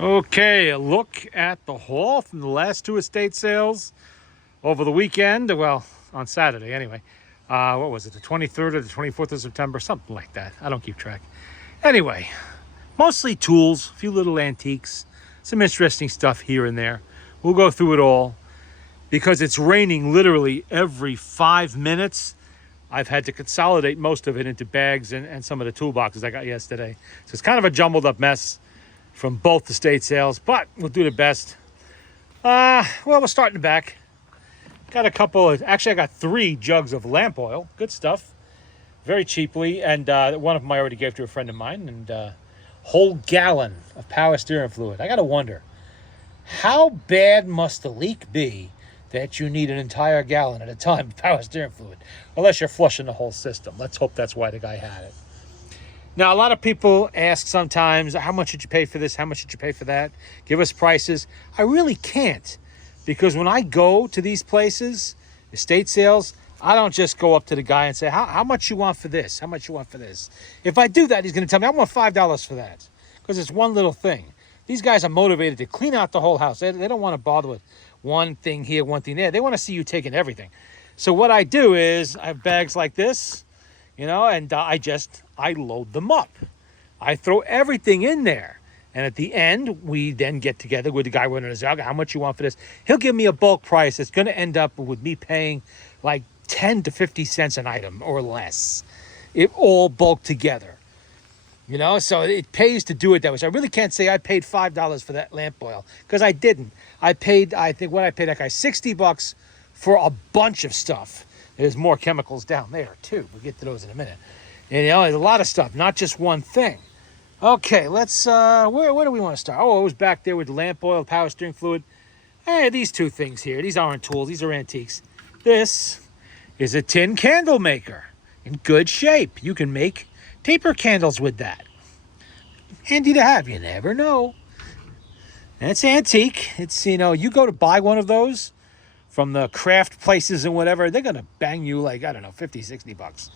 Okay, a look at the haul from the last two estate sales over the weekend. Well, on Saturday anyway. What was it, the 23rd or the 24th of September? Something like that. I don't keep track. Anyway, mostly tools, a few little antiques, some interesting stuff here and there. We'll go through it all because it's raining literally every 5 minutes. I've had to consolidate most of it into bags and some of the toolboxes I got yesterday. So it's kind of a jumbled up mess from both estate sales, but we'll do the best. Well, we'll start in the back. Got a couple of, actually I got 3 jugs of lamp oil. Good stuff. Very cheaply, and one of them I already gave to a friend of mine, and whole gallon of power steering fluid. I gotta wonder, how bad must the leak be that you need an entire gallon at a time of power steering fluid? Unless you're flushing the whole system. Let's hope that's why the guy had it. Now, a lot of people ask sometimes, how much did you pay for this? How much did you pay for that? Give us prices. I really can't, because when I go to these places, estate sales, I don't just go up to the guy and say, how much you want for this? How much you want for this? If I do that, he's going to tell me, I want $5 for that, because it's one little thing. These guys are motivated to clean out the whole house. They don't want to bother with one thing here, one thing there. They want to see you taking everything. So what I do is I have bags like this, and I load them up. I throw everything in there. And at the end, we then get together with the guy running his how much you want for this? He'll give me a bulk price. It's going to end up with me paying like 10 to 50 cents an item or less. It all bulked together. So it pays to do it that way. So I really can't say I paid $5 for that lamp oil, because I didn't. I paid that guy $60 for a bunch of stuff. There's more chemicals down there too. We'll get to those in a minute. And there's a lot of stuff, not just one thing. Okay, let's, where do we want to start? Oh, it was back there with the lamp oil, power steering fluid. Hey, these 2 things here, these aren't tools, these are antiques. This is a tin candle maker in good shape. You can make taper candles with that. Handy to have, you never know. And it's antique. It's, you go to buy one of those from the craft places and whatever, they're going to bang you like, I don't know, 50, 60 bucks.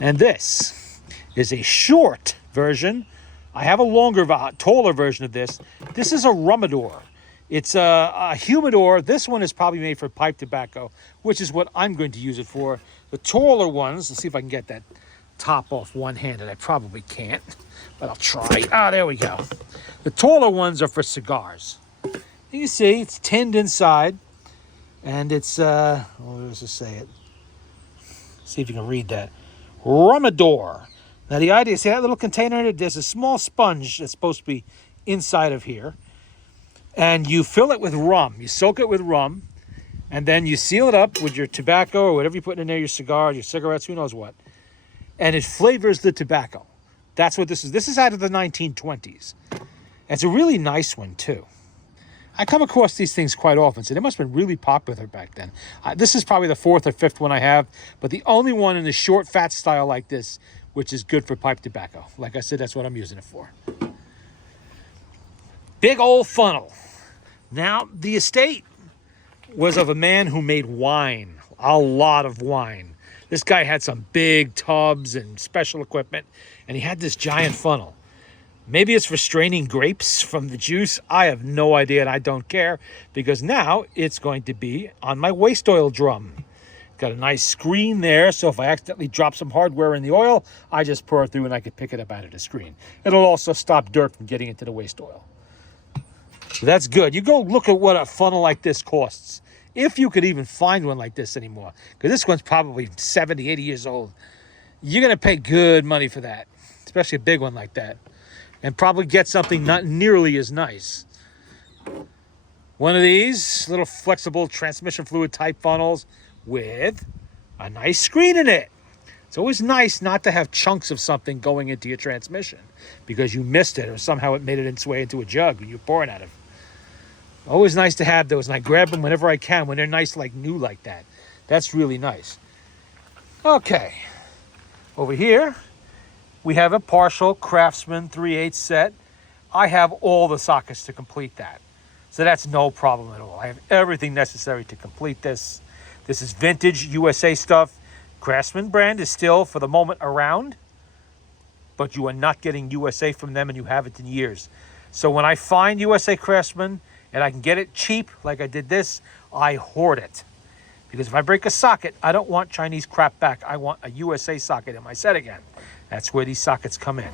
And this is a short version. I have a longer, taller version of this. This is a rumidor. It's a humidor. This one is probably made for pipe tobacco, which is what I'm going to use it for. The taller ones, let's see if I can get that top off one-handed. I probably can't, but I'll try. There we go. The taller ones are for cigars. You can see it's tinned inside, and it's, let's just say it. See if you can read that. Rumidor. Now the idea is, see that little container in it? There's a small sponge that's supposed to be inside of here. And you fill it with rum. You soak it with rum. And then you seal it up with your tobacco or whatever you put in there, your cigars, your cigarettes, who knows what. And it flavors the tobacco. That's what this is. This is out of the 1920s. It's a really nice one, too. I come across these things quite often, so they must have been really popular back then. This is probably the 4th or 5th one I have, but the only one in the short, fat style like this, which is good for pipe tobacco. Like I said, that's what I'm using it for. Big old funnel. Now, the estate was of a man who made wine, a lot of wine. This guy had some big tubs and special equipment, and he had this giant funnel. Maybe it's for straining grapes from the juice. I have no idea, and I don't care, because now it's going to be on my waste oil drum. Got a nice screen there, so if I accidentally drop some hardware in the oil, I just pour it through and I can pick it up out of the screen. It'll also stop dirt from getting into the waste oil. So that's good. You go look at what a funnel like this costs, if you could even find one like this anymore, because this one's probably 70, 80 years old. You're going to pay good money for that, especially a big one like that, and probably get something not nearly as nice. One of these little flexible transmission fluid type funnels with a nice screen in it. It's always nice not to have chunks of something going into your transmission because you missed it or somehow it made its way into a jug and you're pouring out of it. Always nice to have those, and I grab them whenever I can when they're nice, like new like that. That's really nice. Okay, over here we have a partial Craftsman 3/8 set. I have all the sockets to complete that, so that's no problem at all. I have everything necessary to complete this. This is vintage USA stuff. Craftsman brand is still, for the moment, around, but you are not getting USA from them, and you haven't in years. So when I find USA Craftsman and I can get it cheap, like I did this, I hoard it. Because if I break a socket, I don't want Chinese crap back. I want a USA socket in my set again. That's where these sockets come in.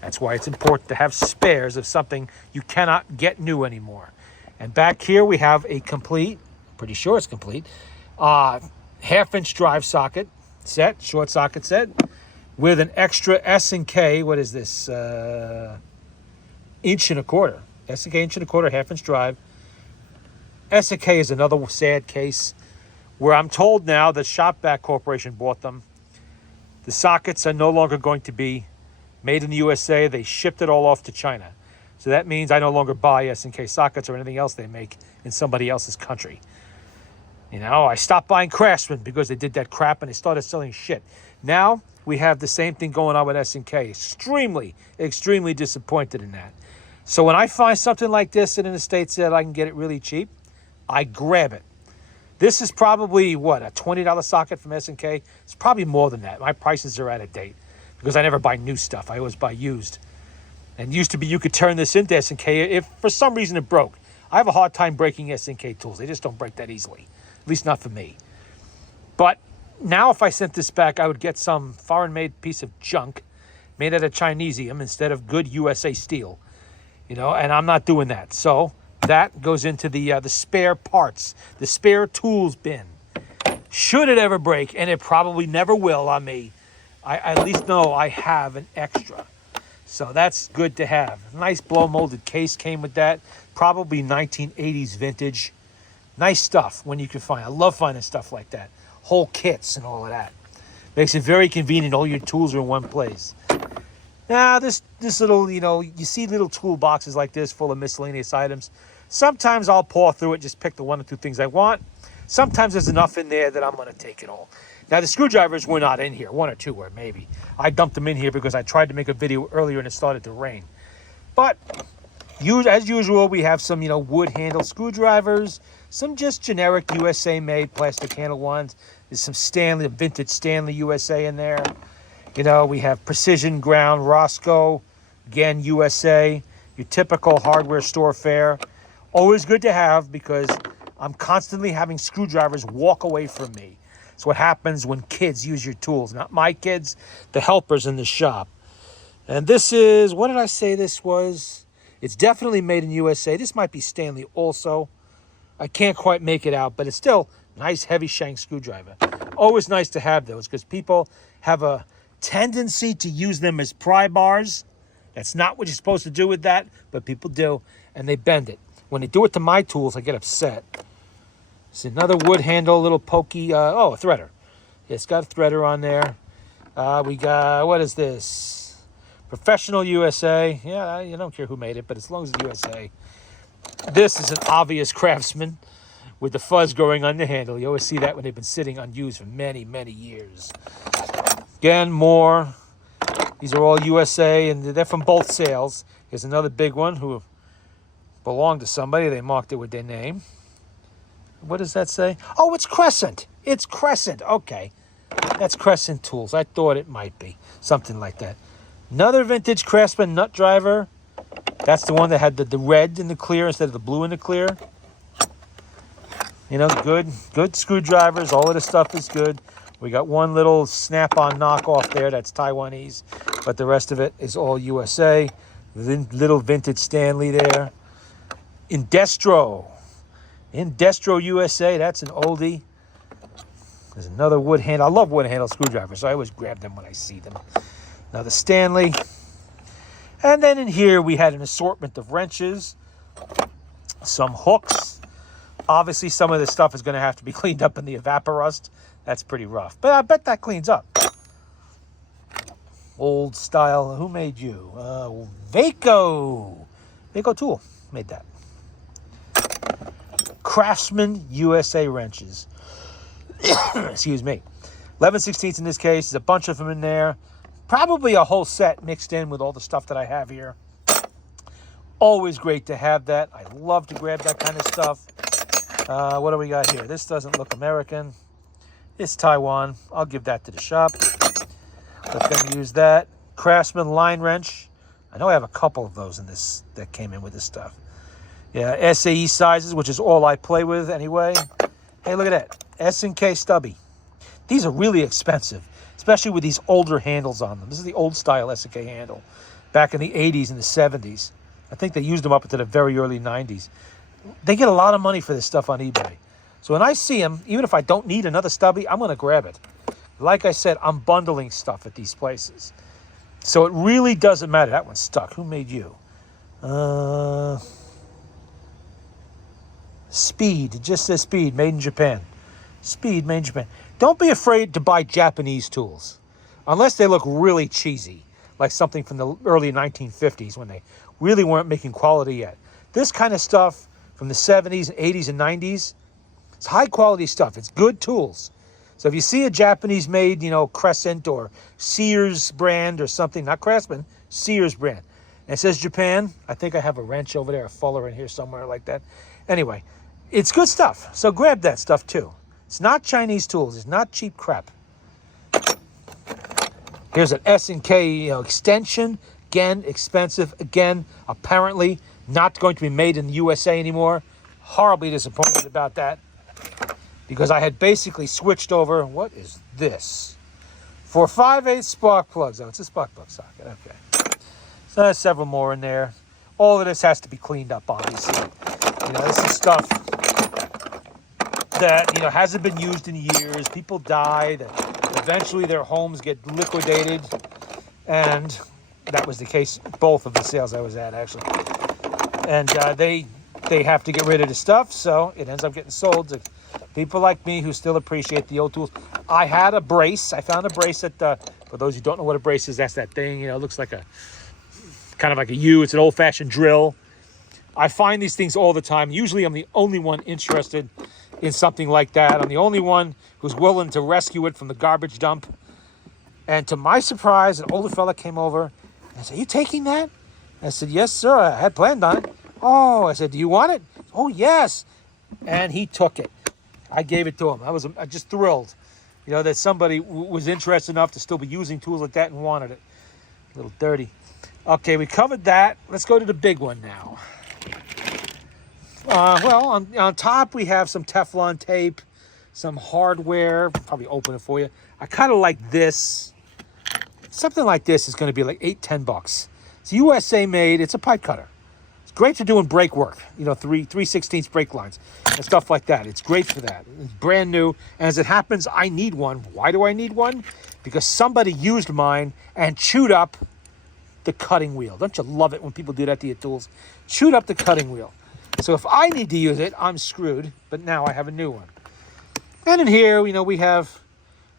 That's why it's important to have spares of something you cannot get new anymore. And back here we have a complete, pretty sure it's complete, half-inch drive socket set, short socket set, with an extra S&K, what is this, inch and a quarter. S&K inch and a quarter, half-inch drive. S&K is another sad case where I'm told now that Shopback Corporation bought them. The sockets are no longer going to be made in the USA. They shipped it all off to China. So that means I no longer buy S&K sockets or anything else they make in somebody else's country. You know, I stopped buying Craftsman because they did that crap and they started selling shit. Now we have the same thing going on with S&K. Extremely, extremely disappointed in that. So when I find something like this in the States that I can get it really cheap, I grab it. This is probably, what, a $20 socket from S&K? It's probably more than that. My prices are out of date because I never buy new stuff. I always buy used. And used to be you could turn this into S&K if for some reason it broke. I have a hard time breaking S&K tools. They just don't break that easily, at least not for me. But now if I sent this back, I would get some foreign-made piece of junk made out of Chinesium instead of good USA steel. You know, and I'm not doing that. So that goes into the spare parts, the spare tools bin. Should it ever break, and it probably never will on me, I at least know I have an extra. So that's good to have. Nice blow molded case came with that. Probably 1980s vintage. Nice stuff when you can find. I love finding stuff like that. Whole kits and all of that. Makes it very convenient. All your tools are in one place. Now, this little, you know, you see little tool boxes like this full of miscellaneous items. Sometimes I'll pour through it, just pick the one or two things I want. Sometimes there's enough in there that I'm going to take it all. Now, the screwdrivers were not in here. One or two were, maybe. I dumped them in here because I tried to make a video earlier and it started to rain. But, as usual, we have some, you know, wood-handled screwdrivers. Some just generic USA-made plastic handle ones. There's some Stanley, vintage Stanley USA in there. You know, we have Precision Ground, Roscoe, again, USA. Your typical hardware store fare. Always good to have because I'm constantly having screwdrivers walk away from me. It's what happens when kids use your tools. Not my kids, the helpers in the shop. And this is, what did I say this was? It's definitely made in USA. This might be Stanley also. I can't quite make it out, but it's still a nice heavy shank screwdriver. Always nice to have those because people have a tendency to use them as pry bars. That's not what you're supposed to do with that, but people do, and they bend it. When they do it to my tools, I get upset. It's another wood handle, little pokey, a threader. It's got a threader on there. We got, what is this? Professional USA. Yeah, you don't care who made it, but as long as it's USA. This is an obvious Craftsman with the fuzz growing on the handle. You always see that when they've been sitting unused for many, many years. Again, more. These are all USA, and they're from both sales. Here's another big one who belonged to somebody. They marked it with their name. What does that say? Oh, it's Crescent. It's Crescent. Okay. That's Crescent Tools. I thought it might be. Something like that. Another vintage Craftsman nut driver. That's the one that had the red in the clear instead of the blue in the clear. You know, good screwdrivers. All of this stuff is good. We got one little snap-on knockoff there. That's Taiwanese. But the rest of it is all USA. Little vintage Stanley there. Indestro USA. That's an oldie. There's another wood handle. I love wood handle screwdrivers, so I always grab them when I see them. Another Stanley. And then in here we had an assortment of wrenches, some hooks. Obviously, some of this stuff is going to have to be cleaned up in the Evaporust. That's pretty rough, but I bet that cleans up. Old style. Who made you? Vaco Tool made that. Craftsman USA wrenches. Excuse me. 11/16 in this case. There's a bunch of them in there. Probably a whole set mixed in with all the stuff that I have here. Always great to have that. I love to grab that kind of stuff. What do we got here? This doesn't look American. It's Taiwan. I'll give that to the shop. Let them use that. Craftsman line wrench. I know I have a couple of those in this that came in with this stuff. Yeah, SAE sizes, which is all I play with anyway. Hey, look at that. S&K stubby. These are really expensive, especially with these older handles on them. This is the old style S&K handle back in the 80s and the 70s. I think they used them up into the very early 90s. They get a lot of money for this stuff on eBay. So when I see them, even if I don't need another stubby, I'm going to grab it. Like I said, I'm bundling stuff at these places. So it really doesn't matter. That one's stuck. Who made you? Speed. It just says Speed, made in Japan. Speed, made in Japan. Don't be afraid to buy Japanese tools, unless they look really cheesy, like something from the early 1950s when they really weren't making quality yet. This kind of stuff from the 70s, 80s, and 90s, it's high quality stuff. It's good tools. So if you see a Japanese made, Crescent or Sears brand or something, not Craftsman, Sears brand, and it says Japan, I think I have a wrench over there, a fuller in here somewhere like that. Anyway, it's good stuff. So grab that stuff too. It's not Chinese tools. It's not cheap crap. Here's an S&K extension. Again, expensive. Again, apparently not going to be made in the USA anymore. Horribly disappointed about that, because I had basically switched over. What is this? For 5/8 spark plugs. Oh, it's a spark plug socket. Okay. So there's several more in there. All of this has to be cleaned up, obviously. This is stuff that, hasn't been used in years. People die. That eventually their homes get liquidated. And that was the case, both of the sales I was at, actually. And they have to get rid of the stuff, so it ends up getting sold to people like me who still appreciate the old tools. I had a brace. I found a brace at for those who don't know what a brace is, that's that thing, it looks like kind of like a U. It's an old-fashioned drill. I find these things all the time. Usually I'm the only one interested in something like that. I'm the only one who's willing to rescue it from the garbage dump. And to my surprise, an older fella came over and said, "Are you taking that?" I said, "Yes, sir. I had planned on it." "Oh," I said, "Do you want it?" "Oh, yes." And he took it. I gave it to him. I was just thrilled, that somebody was interested enough to still be using tools like that and wanted it. A little dirty. Okay, we covered that. Let's go to the big one now. On top we have some Teflon tape, some hardware. Probably open it for you. I kind of like this. Something like this is going to be like $8-10. It's USA made. It's a pipe cutter. It's great for doing brake work. 3/16 brake lines and stuff like that. It's great for that. It's brand new. And as it happens, I need one. Why do I need one? Because somebody used mine and chewed up the cutting wheel. Don't you love it when people do that to your tools? Chewed up the cutting wheel. So if I need to use it, I'm screwed. But now I have a new one. And in here, we have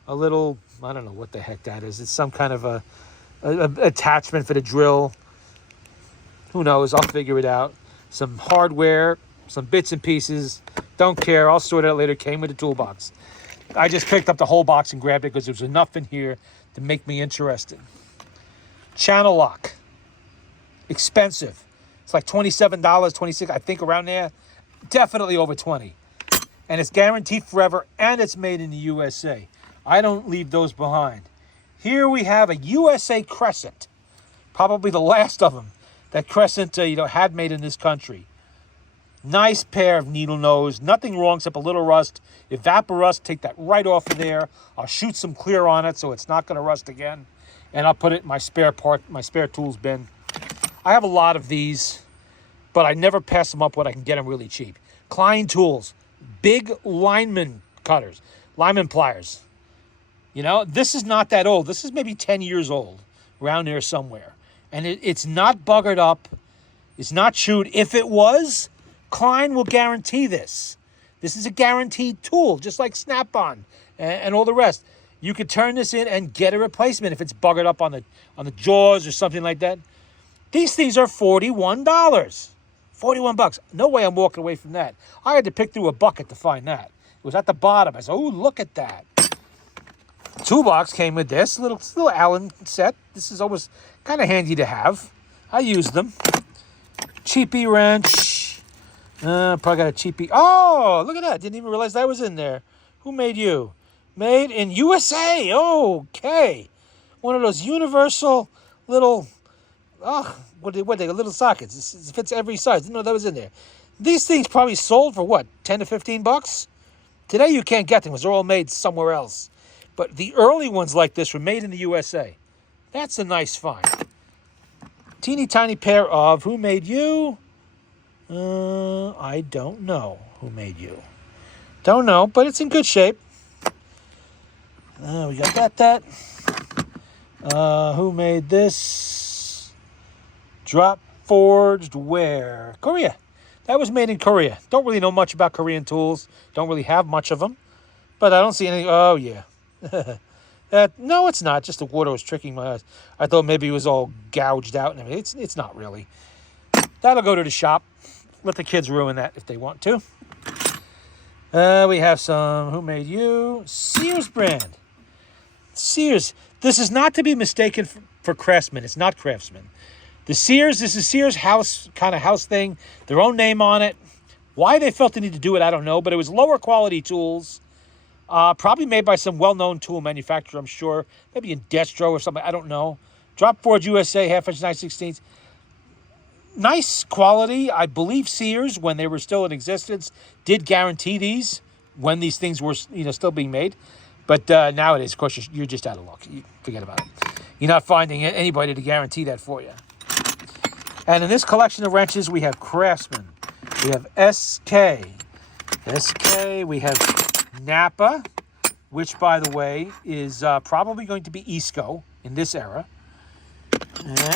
a little, I don't know what the heck that is. It's some kind of a attachment for the drill. Who knows? I'll figure it out. Some hardware, some bits and pieces. Don't care. I'll sort it out later. Came with the toolbox. I just picked up the whole box and grabbed it because there's enough in here to make me interested. Channel lock. Expensive. It's like $27, $26, I think, around there. Definitely over 20. And it's guaranteed forever, and it's made in the USA. I don't leave those behind. Here we have a USA Crescent. Probably the last of them that Crescent had made in this country. Nice pair of needle nose. Nothing wrong except a little rust. Evaporust, take that right off of there. I'll shoot some clear on it so it's not going to rust again. And I'll put it in my spare tools bin. I have a lot of these, but I never pass them up when I can get them really cheap. Klein Tools. Big lineman cutters. Lineman pliers. This is not that old. This is maybe 10 years old. Around there somewhere. And it's not buggered up. It's not chewed. If it was, Klein will guarantee this. This is a guaranteed tool, just like Snap-on and all the rest. You could turn this in and get a replacement if it's buggered up on the jaws or something like that. These things are $41. $41. No way I'm walking away from that. I had to pick through a bucket to find that. It was at the bottom. I said, "Oh, look at that." Toolbox came with this little Allen set. This is always kind of handy to have. I use them. Cheapy wrench. Probably got a cheapy. Oh, look at that. Didn't even realize that was in there. Who made you? Made in USA. Okay. One of those universal little Oh, what they little sockets. It fits every size. Didn't know that was in there. These things probably sold for what, 10 to 15 bucks? Today you can't get them because they're all made somewhere else. But the early ones like this were made in the USA. That's a nice find. Teeny tiny pair of, who made you? I don't know who made you. Don't know, but it's in good shape. We got that. Who made this? Drop forged where? Korea. That was made in Korea. Don't really know much about Korean tools. Don't really have much of them. But I don't see anything. Oh, yeah. No, it's not. Just the water was tricking my eyes. I thought maybe it was all gouged out and everything. It's not really. That'll go to the shop. Let the kids ruin that if they want to. We have some, who made you? Sears brand. Sears. This is not to be mistaken for Craftsman. It's not Craftsman. This is Sears house, kind of house thing. Their own name on it. Why they felt the need to do it, I don't know. But it was lower quality tools. Probably made by some well-known tool manufacturer, I'm sure. Maybe in Destro or something. I don't know. Drop Forge USA, 1/2 inch 9/16. Nice quality. I believe Sears, when they were still in existence, did guarantee these when these things were, still being made. But nowadays, of course, you're just out of luck. You forget about it. You're not finding anybody to guarantee that for you. And in this collection of wrenches, we have Craftsman. We have SK. We have Napa, which, by the way, is probably going to be Isco in this era.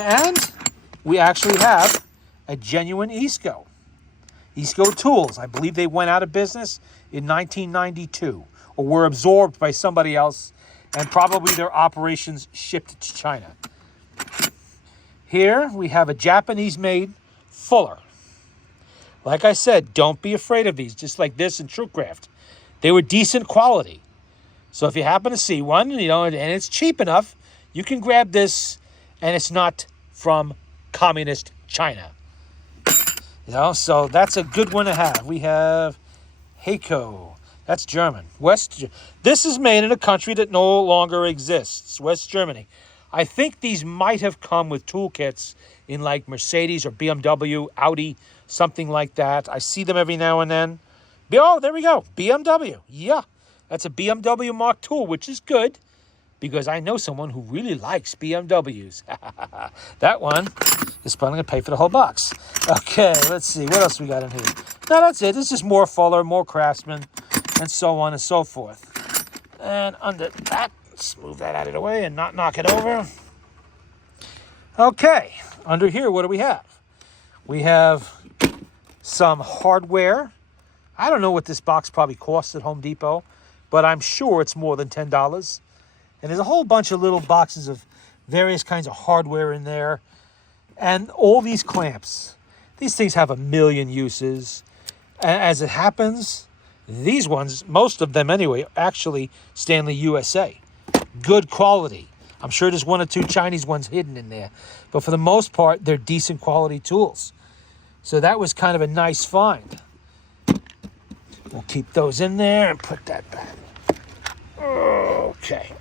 And we actually have a genuine Isco. Isco Tools. I believe they went out of business in 1992 or were absorbed by somebody else, and probably their operations shipped to China. Here we have a Japanese-made Fuller. Like I said, don't be afraid of these, just like this and TrueCraft. They were decent quality. So if you happen to see one, and it's cheap enough, you can grab this, and it's not from communist China. So that's a good one to have. We have Heiko. That's German. This is made in a country that no longer exists, West Germany. I think these might have come with toolkits in like Mercedes or BMW, Audi, something like that. I see them every now and then. Oh, there we go. BMW. Yeah, that's a BMW Mark tool, which is good because I know someone who really likes BMWs. That one is probably going to pay for the whole box. Okay, let's see. What else we got in here? No, that's it. It's just more Fuller, more Craftsman, and so on and so forth. And under that, let's move that out of the way and not knock it over. Okay, under here, what do we have? We have some hardware. I don't know what this box probably costs at Home Depot, but I'm sure it's more than $10. And there's a whole bunch of little boxes of various kinds of hardware in there. And all these clamps. These things have a million uses. And as it happens, these ones, most of them anyway, actually Stanley USA. Good quality. I'm sure there's one or two Chinese ones hidden in there. But for the most part, they're decent quality tools. So that was kind of a nice find. We'll keep those in there and put that back. Okay.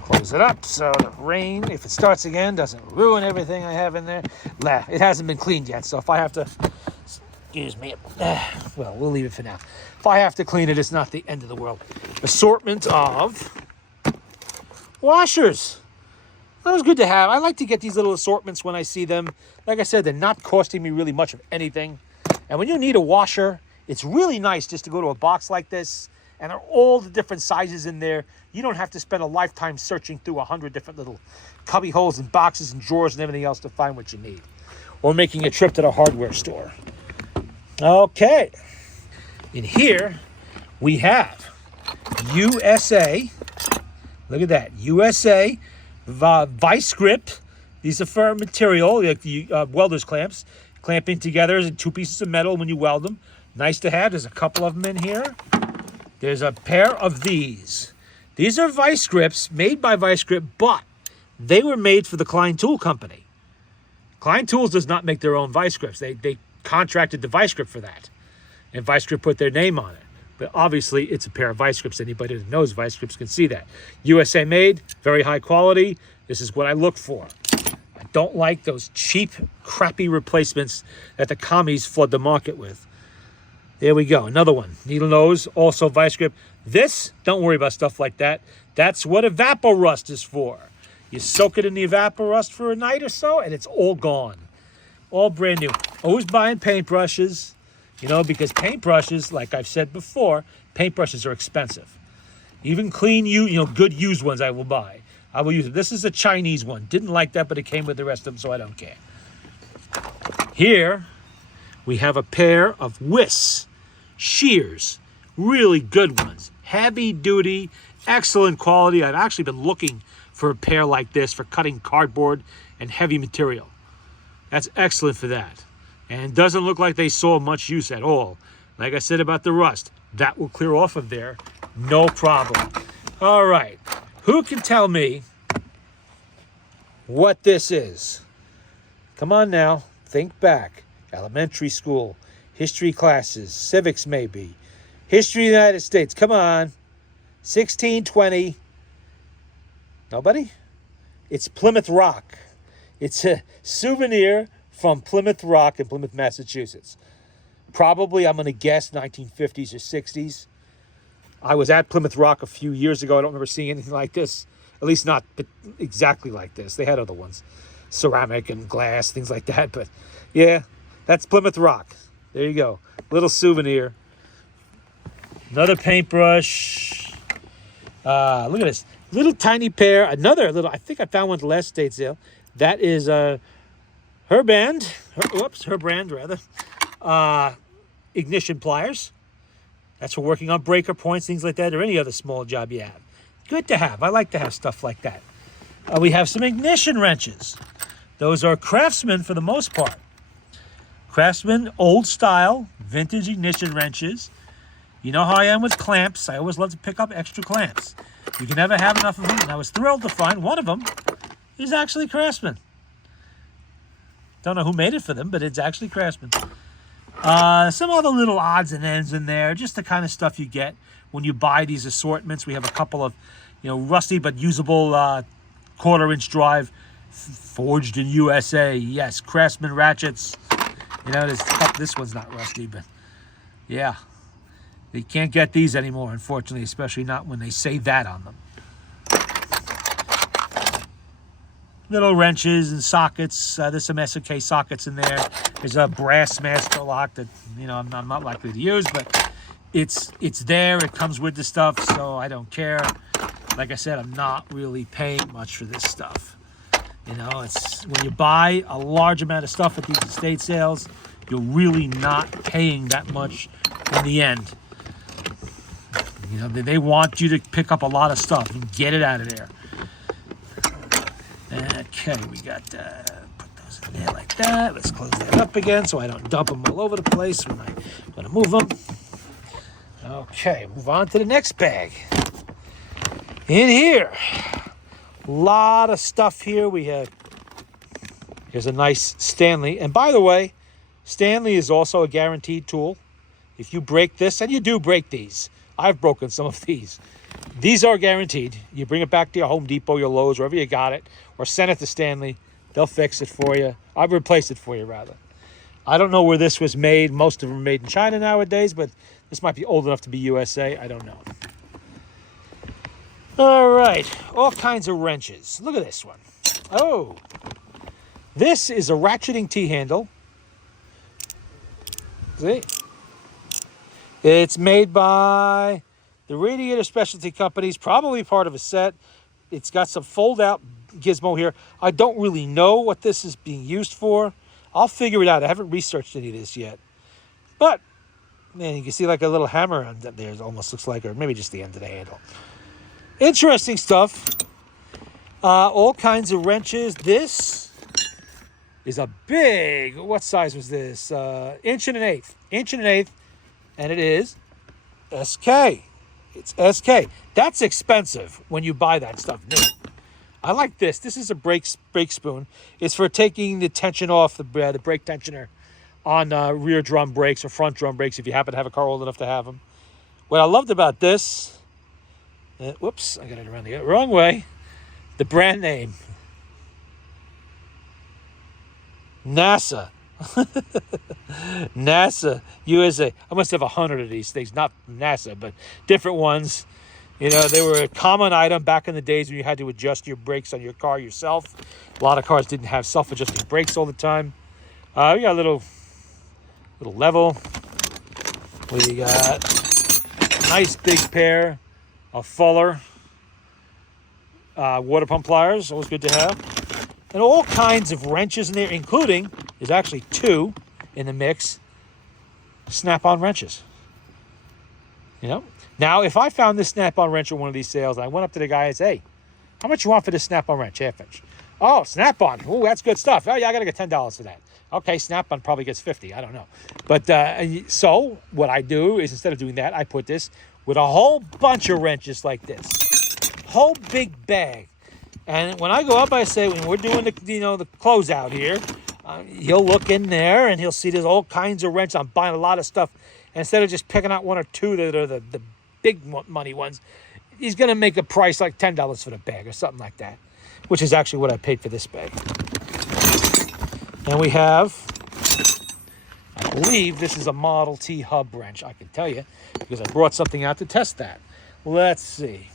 Close it up so the rain, if it starts again, doesn't ruin everything I have in there. It hasn't been cleaned yet, so if I have to, excuse me, well, we'll leave it for now. If I have to clean it, it's not the end of the world. Assortment of washers. That was good to have. I like to get these little assortments when I see them. Like I said, they're not costing me really much of anything. And when you need a washer, it's really nice just to go to a box like this and there are all the different sizes in there. You don't have to spend a lifetime searching through 100 different little cubby holes and boxes and drawers and everything else to find what you need. Or making a trip to the hardware store. Okay. In here, we have USA. Look at that. USA vice grip. These are for material, like the welder's clamps. Clamping together as two pieces of metal when you weld them. Nice to have. There's a couple of them in here. There's a pair of these. These are vice grips made by Vice Grip, but they were made for the Klein Tool Company. Klein Tools does not make their own vice grips. They contracted the Vice Grip for that. And Vice Grip put their name on it. But obviously, it's a pair of vice grips. Anybody that knows vice grips can see that. USA made, very high quality. This is what I look for. I don't like those cheap, crappy replacements that the commies flood the market with. There we go. Another one. Needle nose, also vice grip. This, don't worry about stuff like that. That's what Evapor-Rust is for. You soak it in the Evapor-Rust for a night or so, and it's all gone. All brand new. Always buying paintbrushes. Because paintbrushes, like I've said before, paintbrushes are expensive. Even clean, good used ones I will buy. I will use it. This is a Chinese one. Didn't like that, but it came with the rest of them, so I don't care. Here, we have a pair of Wiss shears. Really good ones. Heavy duty, excellent quality. I've actually been looking for a pair like this for cutting cardboard and heavy material. That's excellent for that. And doesn't look like they saw much use at all. Like I said about the rust, that will clear off of there, no problem. All right, who can tell me what this is? Come on now, think back. Elementary school, history classes, civics maybe. History of the United States, come on. 1620. Nobody? It's Plymouth Rock. It's a souvenir from Plymouth Rock in Plymouth, Massachusetts. Probably, I'm going to guess, 1950s or 60s. I was at Plymouth Rock a few years ago. I don't remember seeing anything like this. At least not exactly like this. They had other ones. Ceramic and glass, things like that. But, yeah, that's Plymouth Rock. There you go. Little souvenir. Another paintbrush. Look at this. Little tiny pair. Another little, I think I found one at the last estate sale. That is her brand, ignition pliers. That's for working on breaker points, things like that, or any other small job you have. Good to have. I like to have stuff like that. We have some ignition wrenches. Those are Craftsman for the most part. Craftsman, old style, vintage ignition wrenches. You know how I am with clamps. I always love to pick up extra clamps. You can never have enough of them, and I was thrilled to find one of them is actually Craftsman. Don't know who made it for them, but it's actually Craftsman. Some other little odds and ends in there, just the kind of stuff you get when you buy these assortments. We have a couple of, rusty but usable 1/4-inch drive, forged in USA. Yes, Craftsman ratchets. This one's not rusty, but yeah. You can't get these anymore, unfortunately, especially not when they say that on them. Little wrenches and sockets. There's some SOK sockets in there. There's a brass master lock that, I'm not likely to use, but it's there. It comes with the stuff, so I don't care. Like I said, I'm not really paying much for this stuff. It's when you buy a large amount of stuff at these estate sales, you're really not paying that much in the end. They want you to pick up a lot of stuff and get it out of there. Okay, we got, put those in there like that. Let's close that up again so I don't dump them all over the place when I'm going to move them. Okay, move on to the next bag. In here, a lot of stuff here. Here's a nice Stanley. And by the way, Stanley is also a guaranteed tool. If you break this, and you do break these, I've broken some of these. These are guaranteed. You bring it back to your Home Depot, your Lowe's, wherever you got it, or send it to Stanley. They'll fix it for you. I'll replace it for you, rather. I don't know where this was made. Most of them are made in China nowadays, but this might be old enough to be USA. I don't know. All right. All kinds of wrenches. Look at this one. Oh. This is a ratcheting T-handle. See? It's made by the Radiator Specialty Companies, probably part of a set. It's got some fold-out gizmo here. I don't really know what this is being used for. I'll figure it out. I haven't researched any of this yet. But, man, you can see like a little hammer on there. It almost looks like, or maybe just the end of the handle. Interesting stuff. All kinds of wrenches. This is a big, what size was this? 1 1/8 inch. And it is SK. It's SK. That's expensive when you buy that stuff new. I like this. This is a brake spoon. It's for taking the tension off the brake tensioner on rear drum brakes or front drum brakes if you happen to have a car old enough to have them. What I loved about this, whoops, I got it around the wrong way. The brand name, NASA. NASA USA. I must have 100 of these things, not NASA, but different ones. You know, they were a common item back in the days when you had to adjust your brakes on your car yourself. A lot of cars didn't have self-adjusting brakes all the time. We got a little level. We got a nice big pair of Fuller water pump pliers. Always good to have. And all kinds of wrenches in there, including, there's actually 2 in the mix, snap-on wrenches. You know? Now, if I found this snap-on wrench at one of these sales, and I went up to the guy and said, hey, how much you want for this snap-on wrench, half inch? Oh, snap-on. Oh, that's good stuff. Oh, yeah, I got to get $10 for that. Okay, snap-on probably gets 50. I don't know. But so what I do is, instead of doing that, I put this with a whole bunch of wrenches like this. Whole big bag. And when I go up, I say, when we're doing the closeout here, he'll look in there and he'll see there's all kinds of wrenches. I'm buying a lot of stuff. And instead of just picking out 1 or 2 that are the big money ones, he's going to make a price like $10 for the bag or something like that, which is actually what I paid for this bag. And we have, I believe this is a Model T hub wrench. I can tell you because I brought something out to test that. Let's see.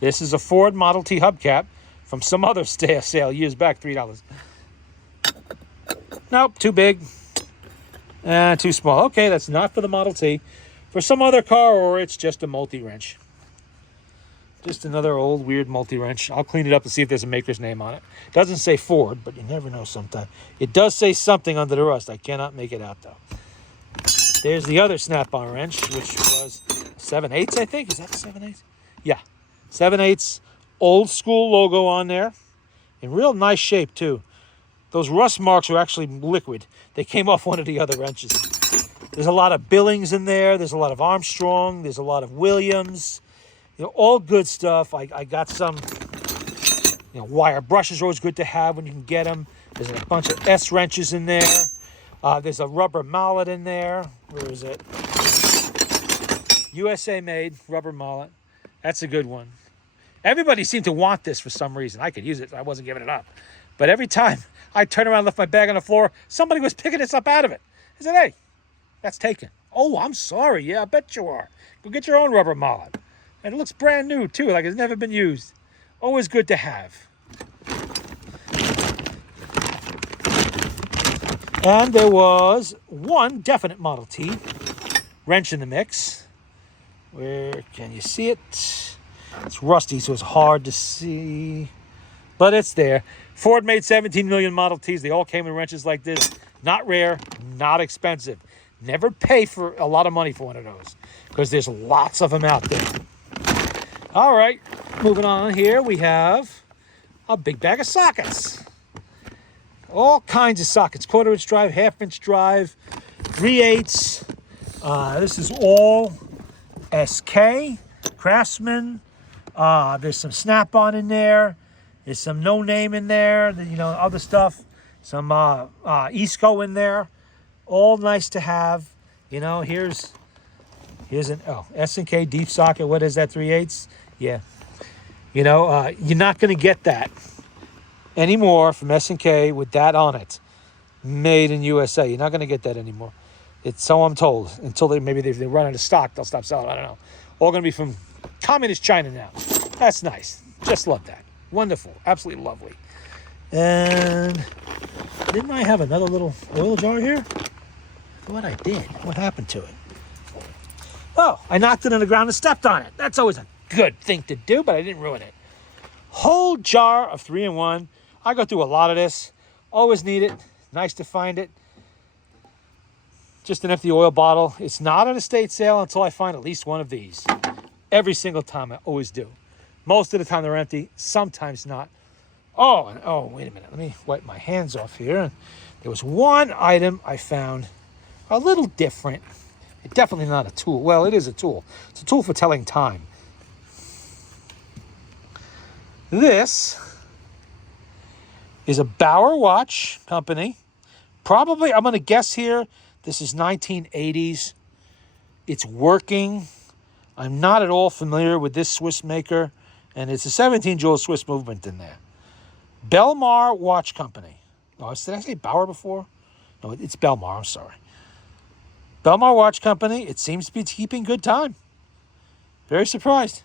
This is a Ford Model T hubcap from some other sale years back, $3. Nope, too big. Too small. Okay, that's not for the Model T. For some other car, or it's just a multi-wrench. Just another old, weird multi-wrench. I'll clean it up and see if there's a maker's name on it. Doesn't say Ford, but you never know sometimes. It does say something under the rust. I cannot make it out, though. There's the other snap-on wrench, which was 7/8, I think. Is that 7/8? Yeah. 7/8, old school logo on there. In real nice shape, too. Those rust marks are actually liquid. They came off one of the other wrenches. There's a lot of Billings in there. There's a lot of Armstrong. There's a lot of Williams. You know, all good stuff. I got some, wire brushes are always good to have when you can get them. There's a bunch of S wrenches in there. There's a rubber mallet in there. Where is it? USA made rubber mallet. That's a good one. Everybody seemed to want this for some reason. I could use it. I wasn't giving it up. But every time I turned around and left my bag on the floor, somebody was picking this up out of it. I said, hey, that's taken. Oh, I'm sorry. Yeah, I bet you are. Go get your own rubber mallet. And it looks brand new, too, like it's never been used. Always good to have. And there was one definite Model T wrench in the mix. Where can you see it? It's rusty, so it's hard to see. But it's there. Ford made 17 million Model Ts. They all came in wrenches like this. Not rare, not expensive. Never pay for a lot of money for one of those because there's lots of them out there. All right, moving on here, we have a big bag of sockets. All kinds of sockets. 1/4-inch drive, 1/2-inch drive, 3/8. This is all SK, Craftsman. There's some Snap-on in there. There's some no name in there, other stuff. Some Isco in there. All nice to have. Here's an S&K deep socket. What is that, 3/8? Yeah. You're not going to get that anymore from S&K with that on it. Made in USA. You're not going to get that anymore. It's so I'm told. Until they run out of stock, they'll stop selling. I don't know. All going to be from communist China now. That's nice. Just love that. Wonderful. Absolutely lovely. And didn't I have another little oil jar here? I thought I did. What happened to it? Oh, I knocked it on the ground and stepped on it. That's always a good thing to do, but I didn't ruin it. Whole jar of 3-in-1. I go through a lot of this. Always need it. Nice to find it. Just an empty oil bottle. It's not on estate sale until I find at least one of these. Every single time, I always do. Most of the time they're empty, sometimes not. Oh, wait a minute. Let me wipe my hands off here. There was one item I found a little different. It's definitely not a tool. Well, it is a tool. It's a tool for telling time. This is a Bauer watch company. Probably, I'm going to guess here, this is 1980s. It's working. I'm not at all familiar with this Swiss maker, and it's a 17 jewel Swiss movement in there. Belmar Watch Company. Oh, did I say Bauer before? No, it's Belmar. I'm sorry. Belmar Watch Company. It seems to be keeping good time. Very surprised.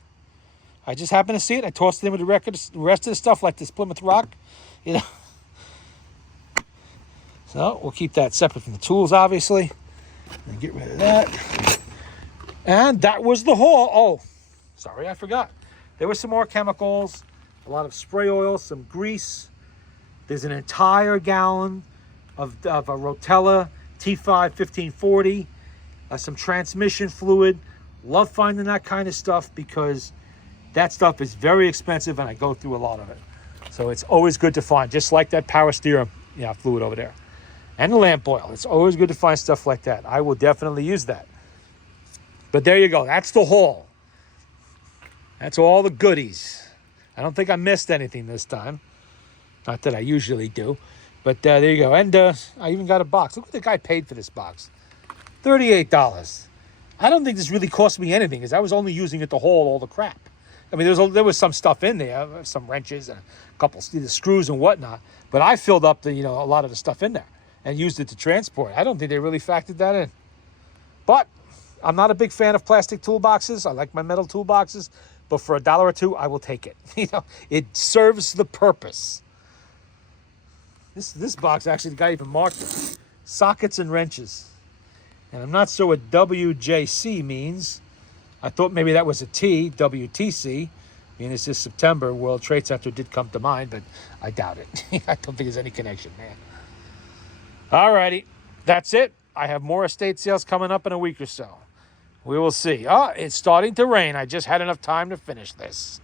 I just happened to see it. I tossed it in with the rest of the stuff like this Plymouth Rock. You know. So we'll keep that separate from the tools, obviously. And get rid of that. And that was the haul. Oh, sorry, I forgot. There were some more chemicals, a lot of spray oil, some grease. There's an entire gallon of a Rotella T5 1540, some transmission fluid. Love finding that kind of stuff because that stuff is very expensive and I go through a lot of it. So it's always good to find, just like that power steer fluid over there. And the lamp oil. It's always good to find stuff like that. I will definitely use that. But there you go. That's the haul. That's all the goodies. I don't think I missed anything this time. Not that I usually do. But there you go. And I even got a box. Look what the guy paid for this box. $38. I don't think this really cost me anything because I was only using it to haul all the crap. I mean, there was some stuff in there, some wrenches and a couple screws and whatnot. But I filled up a lot of the stuff in there and used it to transport. I don't think they really factored that in. But I'm not a big fan of plastic toolboxes. I like my metal toolboxes. But for $1 or $2, I will take it. It serves the purpose. This box, actually, the guy even marked it. Sockets and wrenches. And I'm not sure what WJC means. I thought maybe that was a T, WTC. I mean, it's just September. World Trade Center did come to mind, but I doubt it. I don't think there's any connection, man. All righty. That's it. I have more estate sales coming up in a week or so. We will see. Oh, it's starting to rain. I just had enough time to finish this.